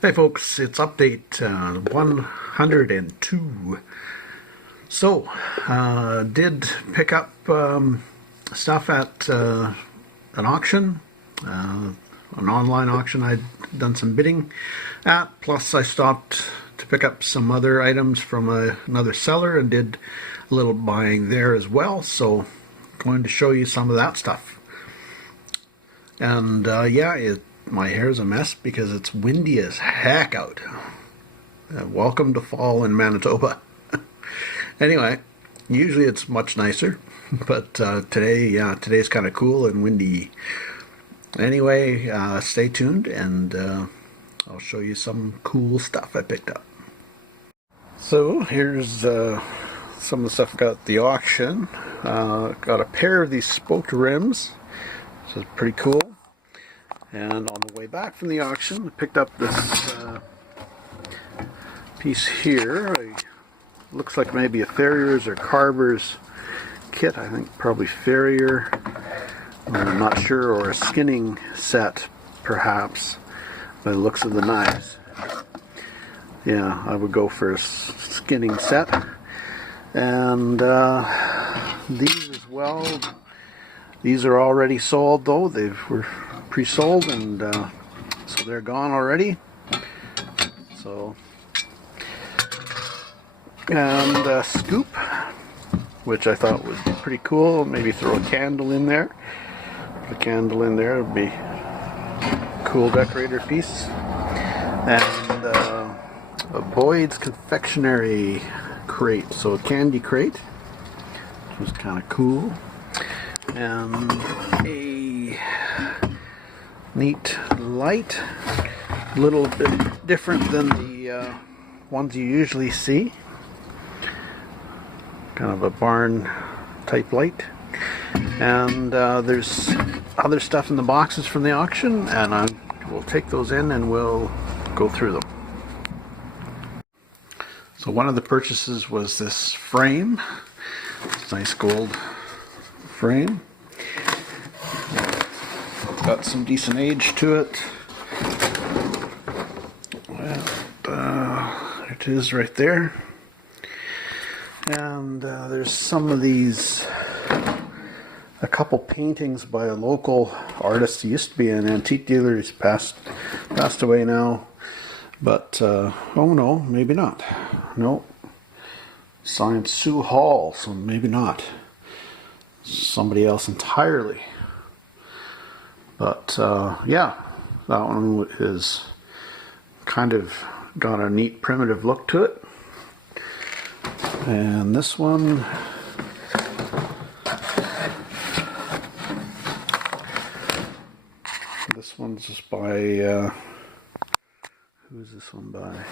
Hey folks, it's update 102. So, did pick up stuff at an auction, an online auction I'd done some bidding at. Plus, I stopped to pick up some other items from another seller and did a little buying there as well. So, going to show you some of that stuff. And my hair's a mess because it's windy as heck out. Welcome to fall in Manitoba. Anyway, usually it's much nicer, but today's kind of cool and windy. Anyway, stay tuned and I'll show you some cool stuff I picked up. So here's some of the stuff I got at the auction. Got a pair of these spoked rims. This is pretty cool. And on the way back from the auction, I picked up this piece here. Looks like maybe a Farrier's or Carver's kit. I think probably Farrier. I'm not sure, or a skinning set, perhaps, by the looks of the knives. Yeah, I would go for a skinning set. And these as well. These are already sold, though. They were pre-sold, and so they're gone already. So, and a scoop, which I thought was pretty cool. Maybe throw a candle in there. Put a candle in there would be a cool decorator piece. And a Boyd's confectionery crate, so a candy crate, which was kind of cool. And a neat light, a little bit different than the ones you usually see. Kind of a barn type light. And there's other stuff in the boxes from the auction, and we'll take those in and we'll go through them. So one of the purchases was this frame. This nice gold frame. Got some decent age to it. Well, there it is right there. And there's some of these, a couple paintings by a local artist. He used to be an antique dealer. He's passed away now. But, oh no, maybe not. No. Signed Sue Hall, so maybe not. Somebody else entirely. But yeah, that one is kind of got a neat primitive look to it. And this one, just by who is this one by?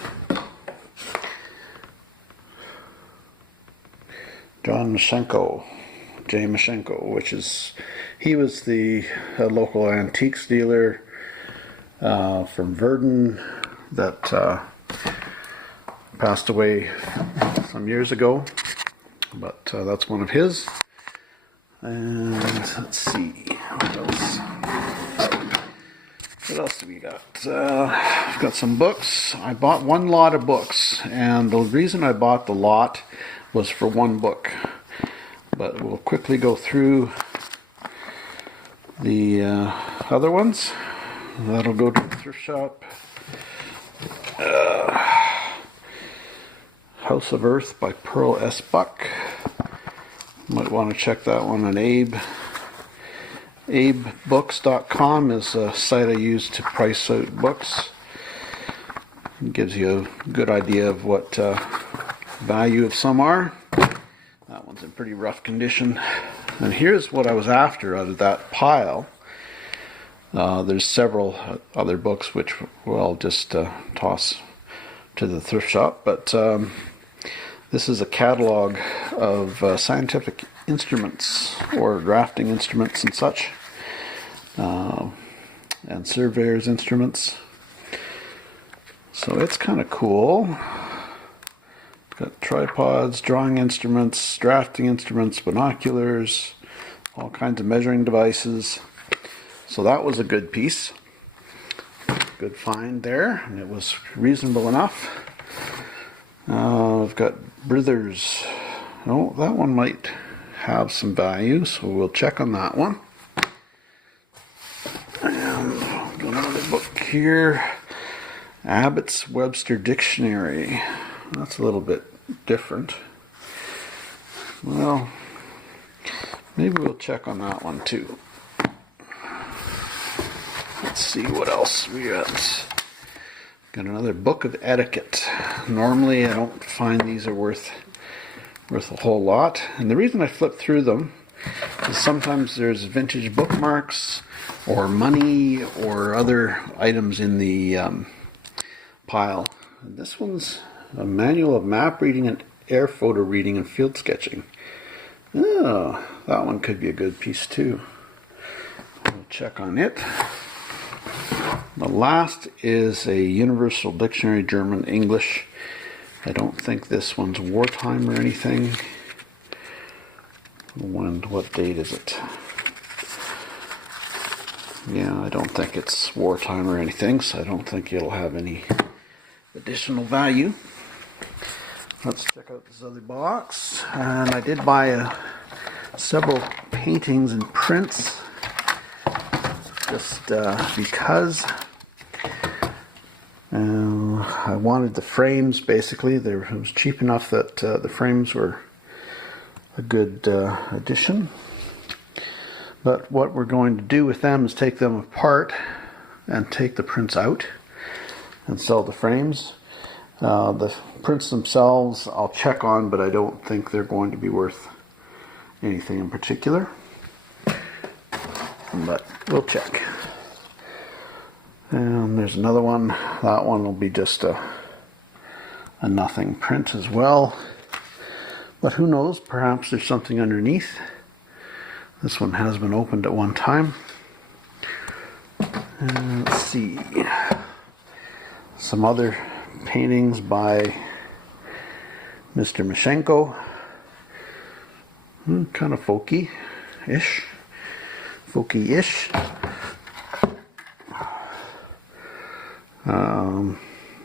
John Mashenko. Jay Mashenko, which is, he was the local antiques dealer from Virden that passed away some years ago, but that's one of his. And let's see, what else do we got? I've got some books. I bought one lot of books, and the reason I bought the lot was for one book. But we'll quickly go through the other ones. That'll go to the thrift shop. House of Earth by Pearl S. Buck. Might want to check that one on Abe. AbeBooks.com is a site I use to price out books. It gives you a good idea of what value of some are. That one's in pretty rough condition. And here's what I was after out of that pile. There's several other books which we'll just toss to the thrift shop. But this is a catalog of scientific instruments or drafting instruments and such. And surveyor's instruments. So it's kind of cool. Got tripods, drawing instruments, drafting instruments, binoculars, all kinds of measuring devices. So that was a good piece. good find there, and it was reasonable enough. I've got Brithers. Oh, that one might have some value, so we'll check on that one. And got another book here, Abbott's Webster Dictionary. That's a little bit different. Well, maybe we'll check on that one too. Let's see what else we got. Got another book of etiquette. Normally I don't find these are worth a whole lot, and the reason I flip through them is sometimes there's vintage bookmarks or money or other items in the pile. And this one's a manual of map reading and air photo reading and field sketching. Oh, that one could be a good piece too. We'll check on it. The last is a Universal Dictionary, German English. I don't think this one's wartime or anything. What date is it? Yeah, I don't think it's wartime or anything, so I don't think it'll have any additional value. Let's check out this other box. And I did buy several paintings and prints just because I wanted the frames. Basically, it was cheap enough that the frames were a good addition. But what we're going to do with them is take them apart and take the prints out and sell the frames. The prints themselves I'll check on, but I don't think they're going to be worth anything in particular. But we'll check. And there's another one. That one will be just a nothing print as well. But who knows, perhaps there's something underneath. This one has been opened at one time. And let's see. Some other paintings by Mr. Mashenko. Kind of folky-ish. Folky-ish.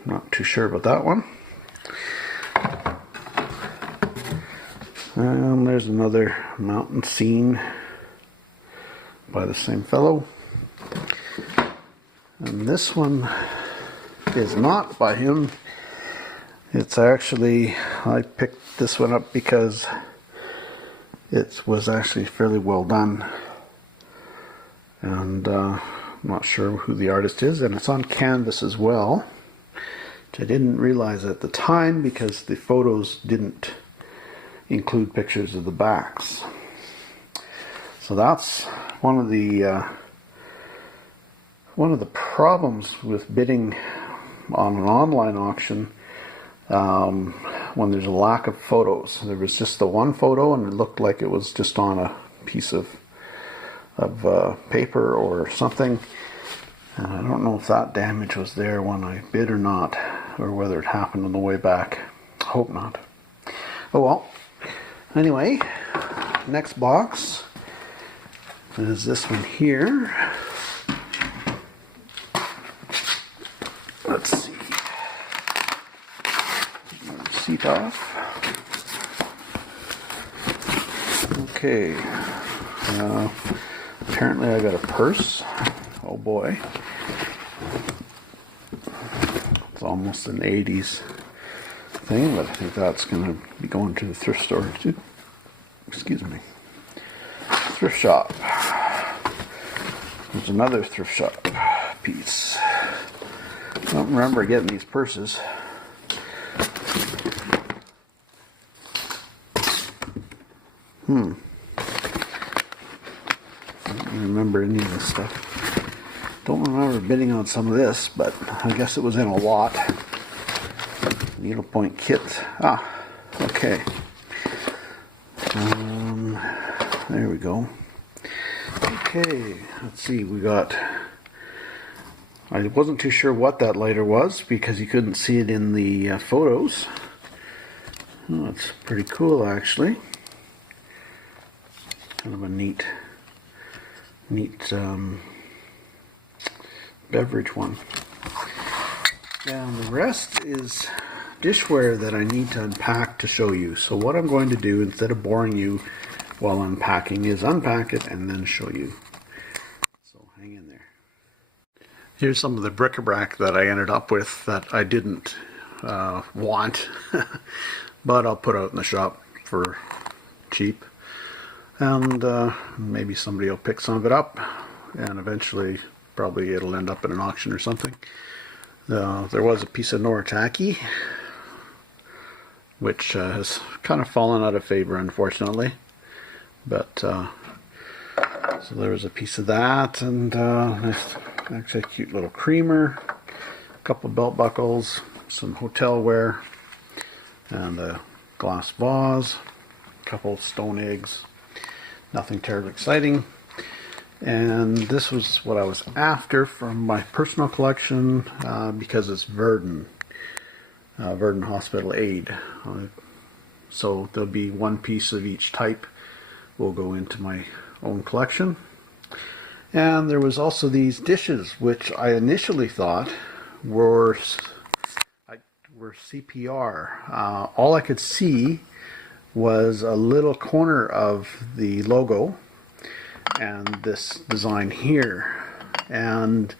Not too sure about that one. And there's another mountain scene by the same fellow. And this one is not by him. It's actually, I picked this one up because it was actually fairly well done. And I'm not sure who the artist is, and it's on canvas as well, which I didn't realize at the time because the photos didn't include pictures of the backs. So that's one of the problems with bidding on an online auction when there's a lack of photos. There was just the one photo, and it looked like it was just on a piece of paper or something. And I don't know if that damage was there when I bid or not, or whether it happened on the way back. I hope not. Oh well. Anyway, next box is this one here. Let's see. Receipt off. Okay. Apparently I got a purse. Oh boy. It's almost an 80s thing, but I think that's going to be going to the thrift store too. Excuse me. Thrift shop. There's another thrift shop piece. I don't remember getting these purses. I don't remember any of this stuff. Don't remember bidding on some of this, but I guess it was in a lot. Needlepoint kit. Ah, okay. There we go. Okay, let's see. We got. I wasn't too sure what that lighter was because you couldn't see it in the photos. Oh, it's pretty cool, actually. Kind of a neat beverage one. And the rest is dishware that I need to unpack to show you. So what I'm going to do, instead of boring you while unpacking, is unpack it and then show you. So hang in there. Here's some of the bric-a-brac that I ended up with that I didn't want, but I'll put out in the shop for cheap. And maybe somebody will pick some of it up, and eventually probably it'll end up in an auction or something. There was a piece of Noritake, which has kind of fallen out of favor, unfortunately. But so there was a piece of that, and actually a cute little creamer, a couple of belt buckles, some hotel wear, and a glass vase, a couple of stone eggs. Nothing terribly exciting. And this was what I was after from my personal collection, because it's Verdun Hospital Aid. So there'll be one piece of each type will go into my own collection. And there was also these dishes, which I initially thought were CPR. All I could see was a little corner of the logo and this design here, and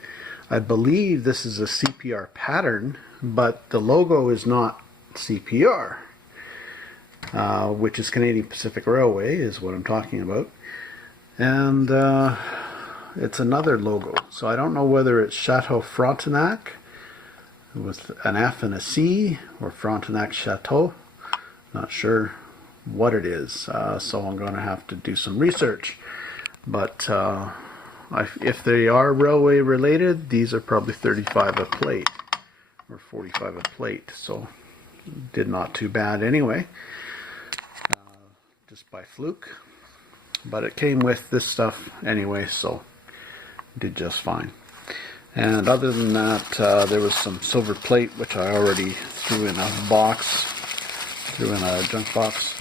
I believe this is a CPR pattern, but the logo is not CPR, which is Canadian Pacific Railway is what I'm talking about, and it's another logo, so I don't know whether it's Chateau Frontenac with an F and a C or Frontenac Chateau. Not sure what it is, so I'm going to have to do some research. But if they are railway related, these are probably 35 a plate or 45 a plate, so did not too bad anyway, just by fluke. But it came with this stuff anyway, so did just fine. And other than that, there was some silver plate, which I already threw in a junk box.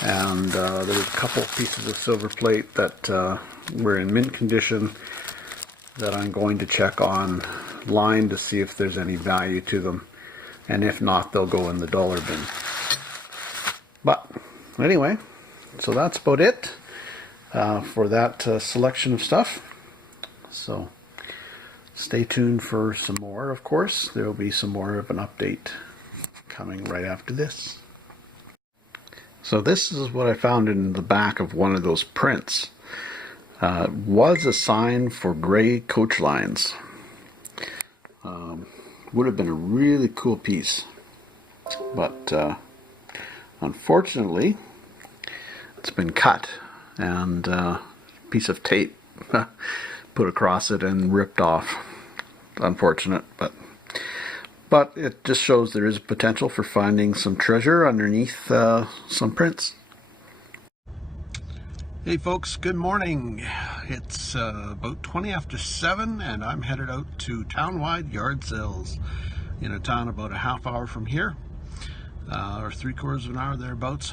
And there was a couple pieces of silver plate that were in mint condition that I'm going to check online to see if there's any value to them, and if not, they'll go in the dollar bin. But anyway, so that's about it for that selection of stuff. So stay tuned for some more. Of course, there will be some more of an update coming right after this. So this is what I found in the back of one of those prints. Was a sign for gray coach lines. Would have been a really cool piece, but unfortunately it's been cut and a piece of tape put across it and ripped off. Unfortunate, but it just shows there is a potential for finding some treasure underneath some prints. Hey folks, good morning. It's about 20 after 7 and I'm headed out to Townwide Yard Sales in a town about a half hour from here, or 3/4 of an hour thereabouts.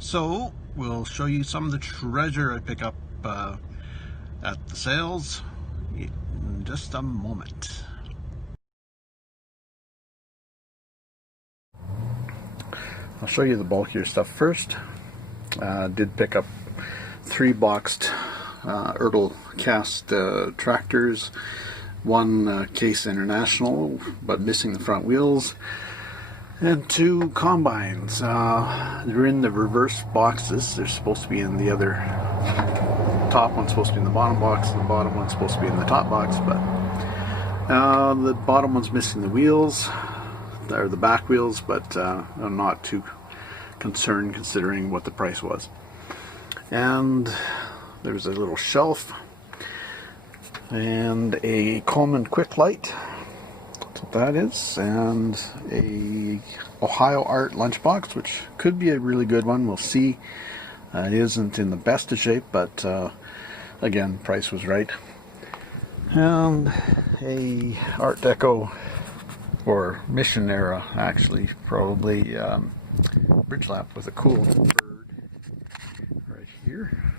So we'll show you some of the treasure I pick up at the sales in just a moment. I'll show you the bulkier stuff first. Did pick up 3 boxed Ertl cast tractors, 1 Case International but missing the front wheels, and 2 combines. They're in the reverse boxes. They're supposed to be in the other. Top one's supposed to be in the bottom box, and the bottom one's supposed to be in the top box, but the bottom one's missing the wheels. Or the back wheels, but I'm not too concerned considering what the price was. And there's a little shelf and a Coleman Quick Light. That's what that is, and a Ohio Art lunchbox, which could be a really good one. We'll see. It isn't in the best of shape, but again, price was right. And a Art Deco, or Mission Era, actually, probably bridge lap with a cool bird right here.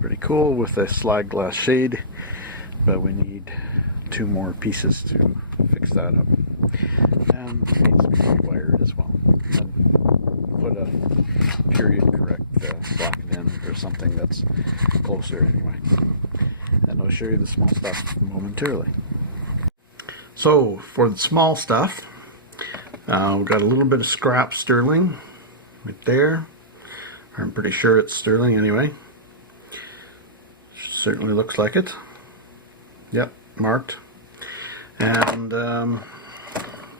Pretty cool with a slide glass shade, but we need 2 more pieces to fix that up. And needs to be rewired as well. And put a period correct socket in or something that's closer anyway. And I'll show you the small stuff momentarily. So for the small stuff, we've got a little bit of scrap sterling right there. I'm pretty sure it's sterling anyway. Certainly looks like it. Yep, marked. And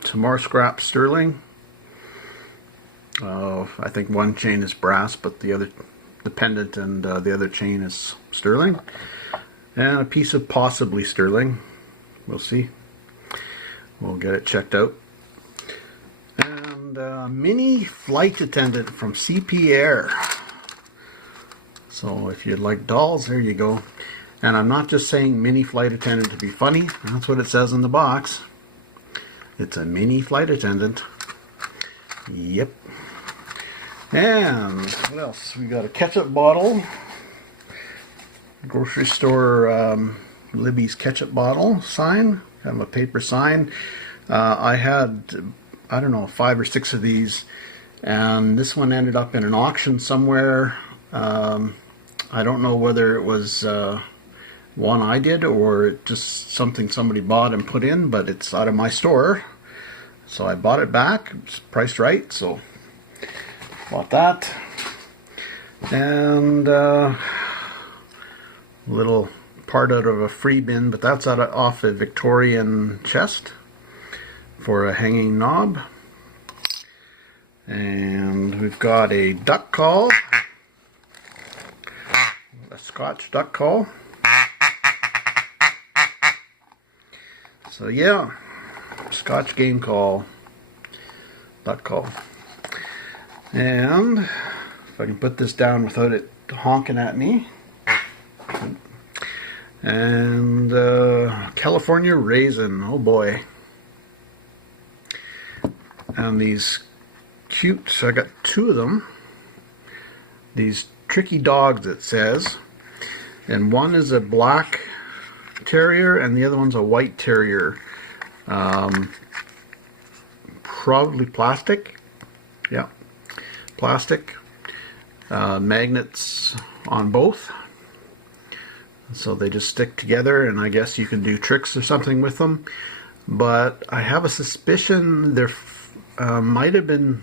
some more scrap sterling. I think one chain is brass, but the pendant and the other chain is sterling. And a piece of possibly sterling. We'll see. We'll get it checked out. And a mini flight attendant from CP Air. So if you'd like dolls, there you go. And I'm not just saying mini flight attendant to be funny. That's what it says in the box. It's a mini flight attendant. Yep. And what else? We got a ketchup bottle. Grocery store Libby's ketchup bottle sign. Kind of a paper sign. I had, I don't know, 5 or 6 of these. And this one ended up in an auction somewhere. I don't know whether it was one I did or just something somebody bought and put in, but it's out of my store. So I bought it back. It's priced right, so bought that. And little part out of a free bin, but that's off a Victorian chest for a hanging knob. And we've got a duck call. A Scotch duck call. So yeah, Scotch game call, duck call. And if I can put this down without it honking at me. And California raisin, oh boy. And these cute, so I got 2 of them. These tricky dogs, it says. And one is a black terrier and the other one's a white terrier. Probably plastic. Yeah, plastic. Magnets on both. So they just stick together, and I guess you can do tricks or something with them. But I have a suspicion there might have been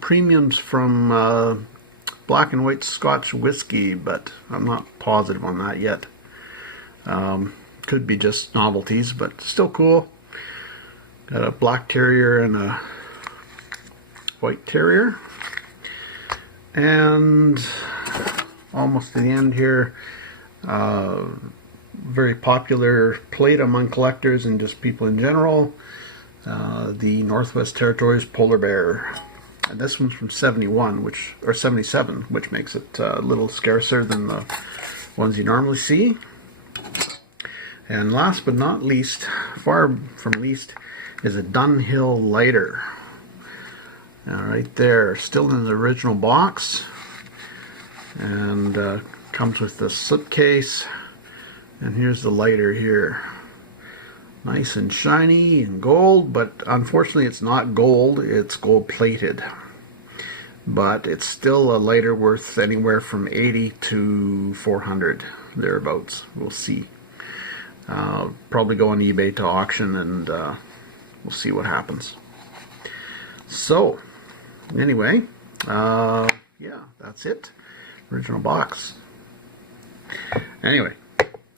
premiums from black and white Scotch whiskey, but I'm not positive on that yet. Could be just novelties, but still cool. Got a black terrier and a white terrier. And almost to the end here, very popular plate among collectors and just people in general, the Northwest Territories polar bear. And this one's from 71, or 77, which makes it a little scarcer than the ones you normally see. And last but not least, far from least, is a Dunhill lighter. Right there, still in the original box, and comes with the slipcase. And here's the lighter here, nice and shiny and gold, but unfortunately it's not gold, it's gold plated. But it's still a lighter worth anywhere from 80 to 400 thereabouts. We'll see. Probably go on eBay to auction, and we'll see what happens. So anyway, yeah, that's it. Original box. Anyway,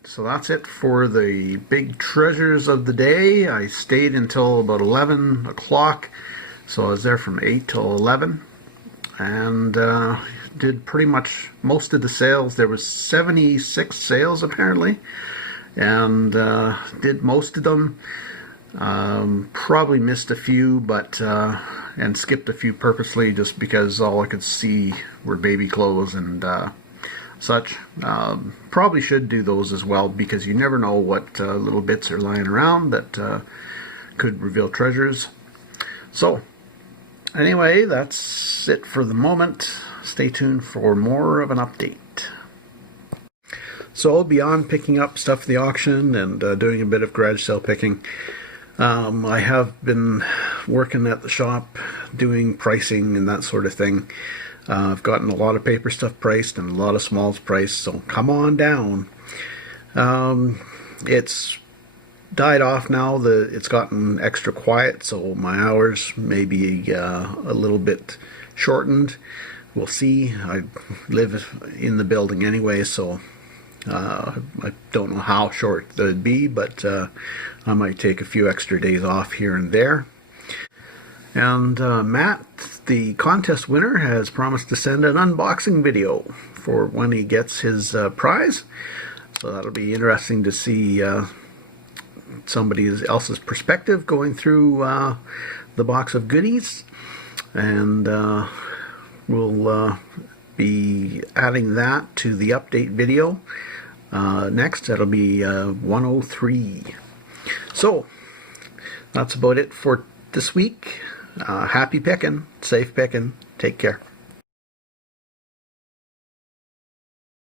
so that's it for the big treasures of the day. I stayed until about 11 o'clock, so I was there from 8 till 11, and did pretty much most of the sales. There was 76 sales apparently, and did most of them. Probably missed a few, but and skipped a few purposely just because all I could see were baby clothes and such. Probably should do those as well, because you never know what little bits are lying around that could reveal treasures. So anyway, that's it for the moment. Stay tuned for more of an update. So beyond picking up stuff at the auction and doing a bit of garage sale picking, I have been working at the shop doing pricing and that sort of thing. I've gotten a lot of paper stuff priced and a lot of smalls priced, so come on down. It's died off now. It's gotten extra quiet, so my hours may be a little bit shortened. We'll see. I live in the building anyway, so I don't know how short they'd be, but I might take a few extra days off here and there. And Matt, the contest winner, has promised to send an unboxing video for when he gets his prize. So that'll be interesting to see somebody else's perspective going through the box of goodies. And we'll be adding that to the update video. Next, that'll be 103. So, that's about it for this week. Happy picking, safe picking, take care.